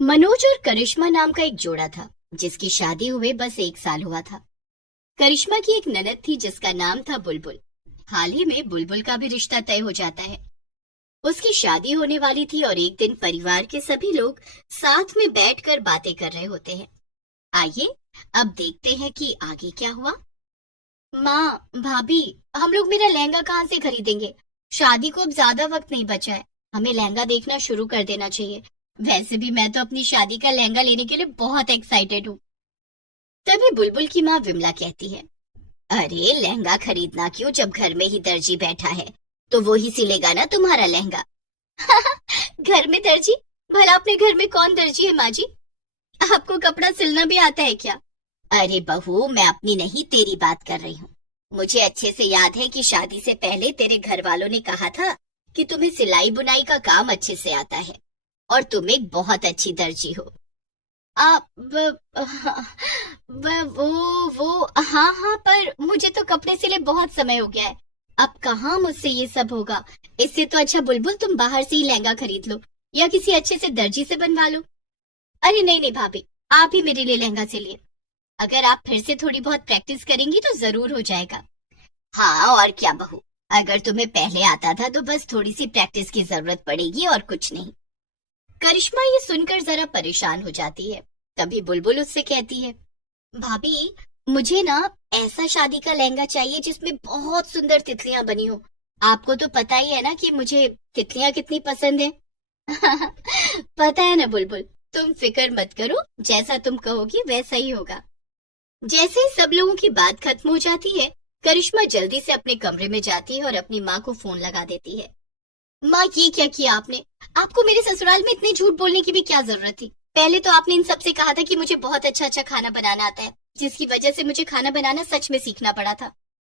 मनोज और करिश्मा नाम का एक जोड़ा था जिसकी शादी हुए बस 1 साल हुआ था। करिश्मा की एक ननद थी जिसका नाम था बुलबुल। हाल ही में बुलबुल का भी रिश्ता तय हो जाता है। उसकी शादी होने वाली थी और एक दिन परिवार के सभी लोग साथ में बैठकर बातें कर रहे होते हैं। आइए अब देखते हैं कि आगे क्या हुआ। माँ, भाभी, हम लोग मेरा लहंगा कहाँ से खरीदेंगे? शादी को अब ज्यादा वक्त नहीं बचा है। हमें लहंगा देखना शुरू कर देना चाहिए। वैसे भी मैं तो अपनी शादी का लहंगा लेने के लिए बहुत एक्साइटेड हूँ। तभी बुलबुल की माँ विमला कहती है, अरे लहंगा खरीदना क्यों, जब घर में ही दर्जी बैठा है तो वो ही सिलेगा ना तुम्हारा लहंगा। घर में दर्जी? भला अपने घर में कौन दर्जी है माँ जी? आपको कपड़ा सिलना भी आता है क्या? अरे बहू, मैं अपनी नहीं तेरी बात कर रही हूँ। मुझे अच्छे से याद है कि शादी से पहले तेरे घर वालों ने कहा था कि तुम्हें सिलाई बुनाई का काम अच्छे से आता है और तुम एक बहुत अच्छी दर्जी हो। आप वो हाँ हाँ, पर मुझे तो कपड़े सिले बहुत समय हो गया है। अब कहाँ मुझसे ये सब होगा। इससे तो अच्छा बुलबुल तुम बाहर से ही लहंगा खरीद लो या किसी अच्छे से दर्जी से बनवा लो। अरे नहीं नहीं भाभी, आप ही मेरे लिए लहंगा सिलिए। अगर आप फिर से थोड़ी बहुत प्रैक्टिस करेंगी तो जरूर हो जाएगा। हाँ और क्या बहू, अगर तुम्हें पहले आता था तो बस थोड़ी सी प्रैक्टिस की जरूरत पड़ेगी और कुछ नहीं। करिश्मा ये सुनकर जरा परेशान हो जाती है। तभी बुलबुल उससे कहती है, भाभी, मुझे ना ऐसा शादी का लहंगा चाहिए जिसमें बहुत सुंदर तितलियां बनी हो। आपको तो पता ही है ना कि मुझे तितलियां कितनी पसंद है। पता है ना बुलबुल, तुम फिक्र मत करो, जैसा तुम कहोगी वैसा ही होगा। जैसे ही सब लोगों की बात खत्म हो जाती है, करिश्मा जल्दी से अपने कमरे में जाती है और अपनी माँ को फोन लगा देती है। माँ, ये क्या किया आपने? आपको मेरे ससुराल में इतने झूठ बोलने की भी क्या जरूरत थी? पहले तो आपने इन सबसे कहा था कि मुझे बहुत अच्छा अच्छा खाना बनाना आता है, जिसकी वजह से मुझे खाना बनाना सच में सीखना पड़ा था।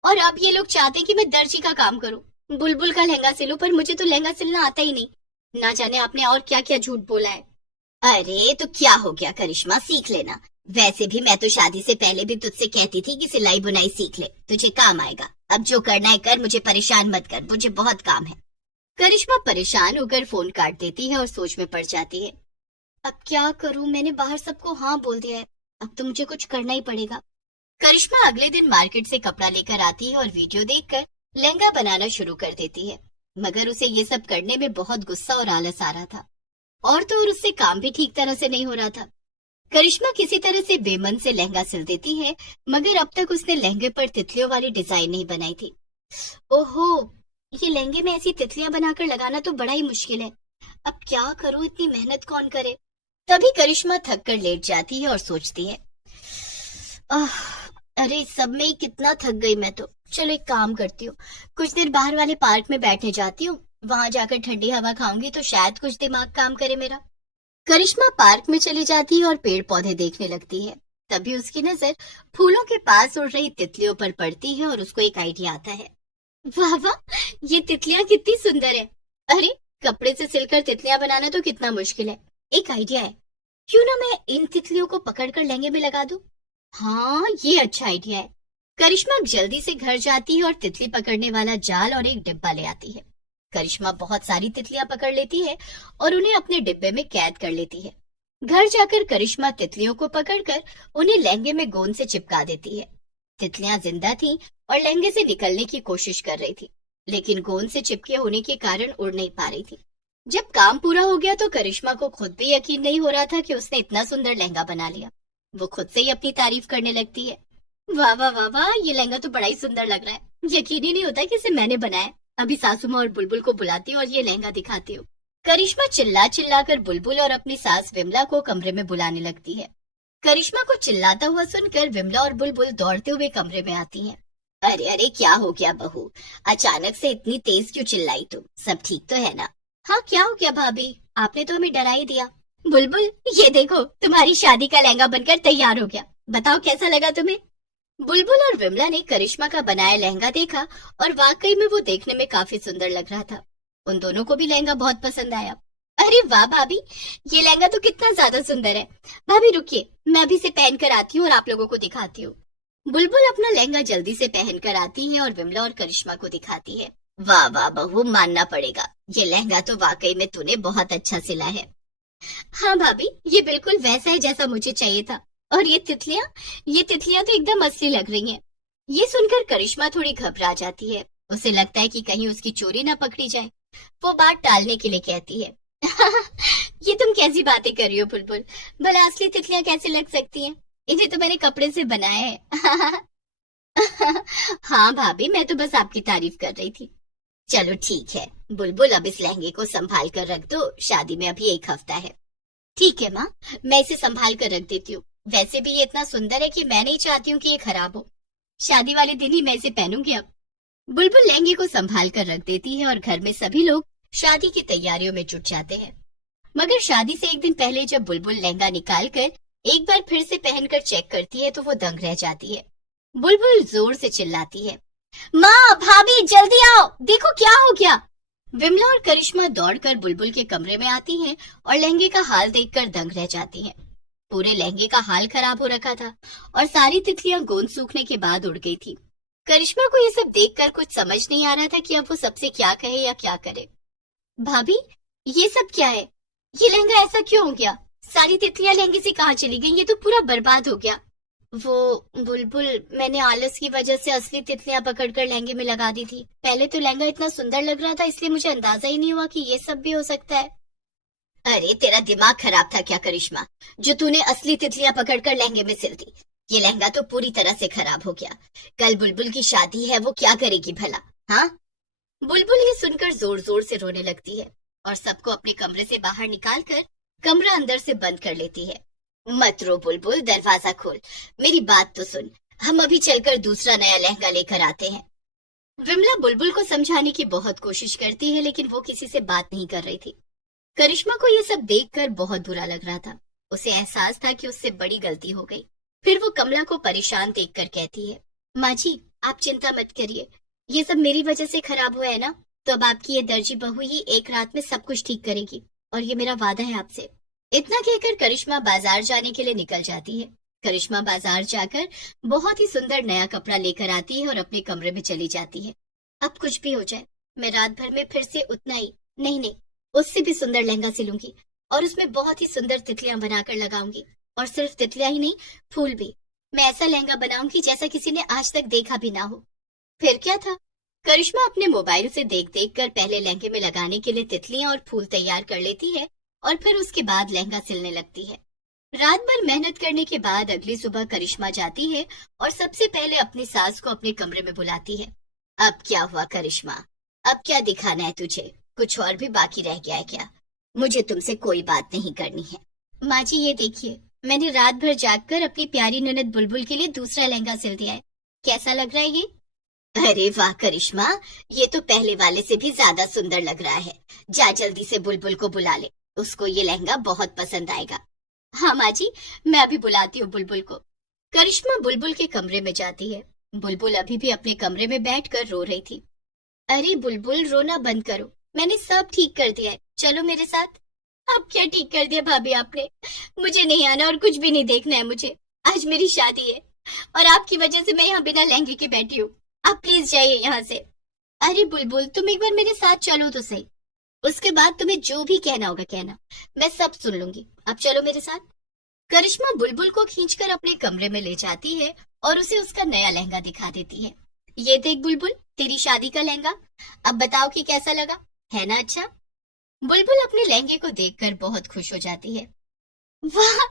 और अब ये लोग चाहते हैं कि मैं दर्जी का काम करूं, बुलबुल का लहंगा सिलूं, पर मुझे तो लहंगा सिलना आता ही नहीं। ना जाने आपने और क्या क्या झूठ बोला है। अरे तो क्या हो गया करिश्मा, सीख लेना। वैसे भी मैं तो शादी से पहले भी तुझसे कहती थी कि सिलाई बुनाई सीख ले, तुझे काम आएगा। अब जो करना है कर, मुझे परेशान मत कर, मुझे बहुत काम है। करिश्मा परेशान होकर फोन काट देती है और सोच में पड़ जाती है। अब क्या करूं, मैंने बाहर सबको हाँ बोल दिया है, अब तो मुझे कुछ करना ही पड़ेगा। करिश्मा अगले दिन मार्केट से कपड़ा लेकर आती है और वीडियो देखकर लहंगा बनाना शुरू कर देती है। मगर उसे ये सब करने में बहुत गुस्सा और आलस आ रहा था, और तो और उससे काम भी ठीक तरह से नहीं हो रहा था। करिश्मा किसी तरह से बेमन से लहंगा सिल देती है, मगर अब तक उसने लहंगे पर तितलियों वाली डिजाइन नहीं बनाई थी। ओहो, ये लहंगे में ऐसी तितलियां बनाकर लगाना तो बड़ा ही मुश्किल है। अब क्या करूं, इतनी मेहनत कौन करे। तभी करिश्मा थक कर लेट जाती है और सोचती है, आह, अरे इस सब में ही कितना थक गई मैं तो। चलो एक काम करती हूँ, कुछ देर बाहर वाले पार्क में बैठने जाती हूँ, वहां जाकर ठंडी हवा खाऊंगी तो शायद कुछ दिमाग काम करे मेरा। करिश्मा पार्क में चली जाती है और पेड़ पौधे देखने लगती है। तभी उसकी नजर फूलों के पास उड़ रही तितलियों पर पड़ती है और उसको एक आइडिया आता है। वाह वाह, ये तितलियां कितनी सुंदर है। अरे कपड़े से सिलकर तितलियां बनाना तो कितना मुश्किल है। एक आइडिया है, क्यों ना मैं इन तितलियों को पकड़कर लहंगे में लगा दूं। हाँ, ये अच्छा आइडिया है। करिश्मा जल्दी से घर जाती है और तितली पकड़ने वाला जाल और एक डिब्बा ले आती है। करिश्मा बहुत सारी तितलियां पकड़ लेती है और उन्हें अपने डिब्बे में कैद कर लेती है। घर जाकर करिश्मा तितलियों को पकड़कर उन्हें लहंगे में गोंद से चिपका देती है। तितलियां जिंदा थीं और लहंगे से निकलने की कोशिश कर रही थी, लेकिन गोंद से चिपके होने के कारण उड़ नहीं पा रही थी। जब काम पूरा हो गया तो करिश्मा को खुद भी यकीन नहीं हो रहा था कि उसने इतना सुंदर लहंगा बना लिया। वो खुद से ही अपनी तारीफ करने लगती है। वाह वाह वाह वाह, ये लहंगा तो बड़ा ही सुंदर लग रहा है। यकीन ही नहीं होता कि इसे मैंने बनाया। अभी सासू माँ और बुलबुल को बुलाती हूँ और ये लहंगा दिखाती हूँ। करिश्मा चिल्ला चिल्ला कर बुलबुल और अपनी सास विमला को कमरे में बुलाने लगती है। करिश्मा को चिल्लाता हुआ सुनकर विमला और बुलबुल दौड़ते हुए कमरे में आती हैं। अरे अरे, क्या हो गया बहू, अचानक से इतनी तेज क्यों चिल्लाई तुम? सब ठीक तो है ना? हाँ, क्या हो गया भाभी, आपने तो हमें डरा ही दिया। बुलबुल, ये देखो तुम्हारी शादी का लहंगा बनकर तैयार हो गया, बताओ कैसा लगा तुम्हें? बुलबुल और विमला ने करिश्मा का बनाया लहंगा देखा और वाकई में वो देखने में काफी सुंदर लग रहा था। उन दोनों को भी लहंगा बहुत पसंद आया। अरे वाह भाभी, ये लहंगा तो कितना ज्यादा सुंदर है। भाभी रुकिए, मैं अभी से पहन कर आती हूँ और आप लोगों को दिखाती हूँ। बुलबुल अपना लहंगा जल्दी से पहन कर आती है और विमला और करिश्मा को दिखाती है। वाह वाह बहू, मानना पड़ेगा, ये लहंगा तो वाकई में तूने बहुत अच्छा सिला है। हाँ भाभी, ये बिल्कुल वैसा है जैसा मुझे चाहिए था। और ये तितलियां तो एकदम असली लग रही हैं। ये सुनकर करिश्मा थोड़ी घबरा जाती है। उसे लगता है कि कहीं उसकी चोरी ना पकड़ी जाए। वो बात टालने के लिए कहती है, ये तुम कैसी बातें कर रही हो बुलबुल? भला असली तितलियां कैसे लग सकती हैं? इन्हें तो मैंने कपड़े से बनाया है। हाँ भाभी, मैं तो बस आपकी तारीफ कर रही थी। चलो ठीक है बुलबुल, अब इस लहंगे को संभाल कर रख दो, शादी में अभी 1 हफ्ता है। ठीक है माँ, मैं इसे संभाल कर रख देती हूँ। वैसे भी ये इतना सुंदर है कि मैं नहीं चाहती हूँ कि ये खराब हो। शादी वाले दिन ही मैं इसे पहनूंगी अब। बुलबुल लहंगे को संभाल कर रख देती है और घर में सभी लोग शादी की तैयारियों में जुट जाते हैं। मगर शादी से एक दिन पहले जब बुलबुल लहंगा निकाल कर एक बार फिर से पहनकर चेक करती है तो वो दंग रह जाती है। बुलबुल जोर से चिल्लाती है, माँ, भाभी, जल्दी आओ, देखो क्या हो गया। विमला और करिश्मा दौड़कर बुलबुल के कमरे में आती हैं और लहंगे का हाल देखकर दंग रह जाती हैं। पूरे लहंगे का हाल खराब हो रखा था और सारी तितलियां गोंद सूखने के बाद उड़ गई थी। करिश्मा को ये सब देखकर कुछ समझ नहीं आ रहा था कि अब वो सबसे क्या कहे या क्या करे। भाभी, ये सब क्या है? ये लहंगा ऐसा क्यों हो गया? सारी तितलियां लहंगे से कहाँ चली गई? ये तो पूरा बर्बाद हो गया। वो बुलबुल, मैंने आलस की वजह से असली तितलियां पकड़कर लहंगे में लगा दी थी। पहले तो लहंगा इतना सुंदर लग रहा था, इसलिए मुझे अंदाजा ही नहीं हुआ कि ये सब भी हो सकता है। अरे तेरा दिमाग खराब था क्या करिश्मा, जो तूने असली तितलियां पकड़कर लहंगे में सिल दी? ये लहंगा तो पूरी तरह से खराब हो गया। कल बुलबुल की शादी है, वो क्या करेगी भला? हाँ। बुलबुल ये सुनकर जोर जोर से रोने लगती है और सबको अपने कमरे से बाहर निकालकर कमरा अंदर से बंद कर लेती है। मत रो बुलबुल, दरवाजा खोल, मेरी बात तो सुन, हम अभी चलकर दूसरा नया लहंगा लेकर आते हैं। विमला बुलबुल को समझाने की बहुत कोशिश करती है लेकिन वो किसी से बात नहीं कर रही थी। करिश्मा को ये सब देखकर बहुत बुरा लग रहा था। उसे एहसास था कि उससे बड़ी गलती हो गई। फिर वो कमला को परेशान देखकर कहती है, माँ जी, आप चिंता मत करिए, ये सब मेरी वजह से खराब हुआ है ना, तो अब आपकी ये दर्जी बहू ही एक रात में सब कुछ ठीक करेगी और ये मेरा वादा है आपसे। इतना कहकर करिश्मा बाजार जाने के लिए निकल जाती है। करिश्मा बाजार जाकर बहुत ही सुंदर नया कपड़ा लेकर आती है और अपने कमरे में चली जाती है। अब कुछ भी हो जाए, मैं रात भर में फिर से उतना ही नहीं, उससे भी सुंदर लहंगा सिलूंगी और उसमें बहुत ही सुंदर तितलियां बनाकर लगाऊंगी। और सिर्फ तितलियां ही नहीं, फूल भी। मैं ऐसा लहंगा बनाऊंगी जैसा किसी ने आज तक देखा भी ना हो। फिर क्या था, करिश्मा अपने मोबाइल से देख कर पहले लहंगे में लगाने के लिए तितलियां और फूल तैयार कर लेती है और फिर उसके बाद लहंगा सिलने लगती है। रात भर मेहनत करने के बाद अगली सुबह करिश्मा जाती है और सबसे पहले अपनी सास को अपने कमरे में बुलाती है। अब क्या हुआ करिश्मा, अब क्या दिखाना है तुझे? कुछ और भी बाकी रह गया है क्या? मुझे तुमसे कोई बात नहीं करनी है। माँ जी, ये देखिए, मैंने रात भर जागकर अपनी प्यारी ननद बुलबुल के लिए दूसरा लहंगा सिल दिया है। कैसा लग रहा है ये? अरे वाह करिश्मा, ये तो पहले वाले से भी ज्यादा सुंदर लग रहा है। जा जल्दी से बुलबुल को बुला ले, उसको ये लहंगा बहुत पसंद आएगा। हाँ माँ जी, मैं अभी बुलाती हूँ बुलबुल को। करिश्मा बुलबुल के कमरे में जाती है। बुलबुल अभी भी अपने कमरे में बैठकर रो रही थी। अरे बुलबुल, रोना बंद करो, मैंने सब ठीक कर दिया है, चलो मेरे साथ। अब क्या ठीक कर दिया भाभी आपने? मुझे नहीं आना और कुछ भी नहीं देखना है मुझे। आज मेरी शादी है और आपकी वजह से मैं यहाँ बिना लहंगे के बैठी हूँ। आप प्लीज जाइए यहाँ से। अरे बुलबुल, तुम एक बार मेरे साथ चलो तो सही, उसके बाद तुम्हें जो भी कहना होगा कहना, मैं सब सुन लूंगी। अब चलो मेरे साथ। करिश्मा बुलबुल को खींचकर अपने कमरे में ले जाती है और उसे उसका नया लहंगा दिखा देती है। ये देख बुलबुल, तेरी शादी का लहंगा, अब बताओ कि कैसा लगा, है ना अच्छा? बुलबुल अपने लहंगे को देखकर बहुत खुश हो जाती है। वाह,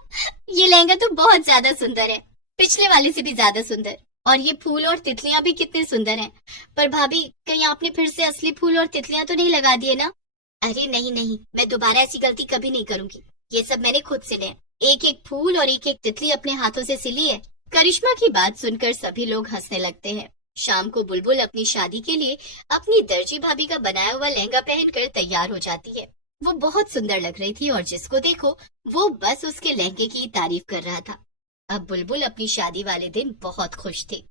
ये लहंगा तो बहुत ज्यादा सुंदर है, पिछले वाले से भी ज्यादा सुंदर। और ये फूल और तितलियां भी कितने सुंदर हैं। पर भाभी, कहीं आपने फिर से असली फूल और तितलियां तो नहीं लगा दिए ना? अरे नहीं, मैं दोबारा ऐसी गलती कभी नहीं करूंगी। ये सब मैंने खुद सिले हैं, एक एक फूल और एक एक तितली अपने हाथों से सिली है। करिश्मा की बात सुनकर सभी लोग हंसने लगते हैं। शाम को बुलबुल अपनी शादी के लिए अपनी दर्जी भाभी का बनाया हुआ लहंगा पहनकर तैयार हो जाती है। वो बहुत सुंदर लग रही थी और जिसको देखो वो बस उसके लहंगे की तारीफ कर रहा था। अब बुलबुल अपनी शादी वाले दिन बहुत खुश थी।